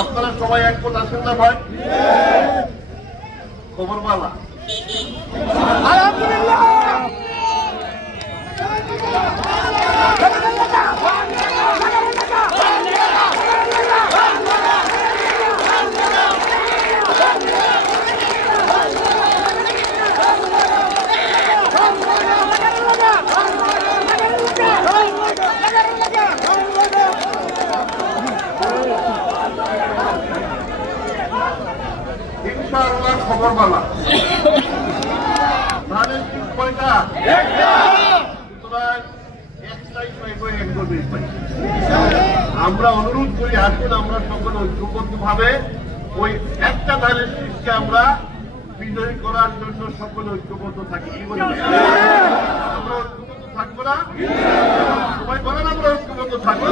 আপনারা সবাই একমত আছেন না ভাই? খবর বালা আলহামদুলিল্লাহ। ইনশাআল্লাহ খবর বালা ধানের শীষ কয়টা? সুতরাং একটাই পাইব, এক গরিব পাইব। আমরা অনুরোধ করি, আসুন আমরা সকলে ঐক্যবদ্ধ ভাবে ওই একটা ধানের শীষকে আমরা বিজয়ী করার জন্য সকলে ঐক্যবদ্ধ থাকি। কি বলেন? আমরা ঐক্যবদ্ধ থাকবো না? সবাই বলেন আমরা ঐক্যবদ্ধ থাকবো।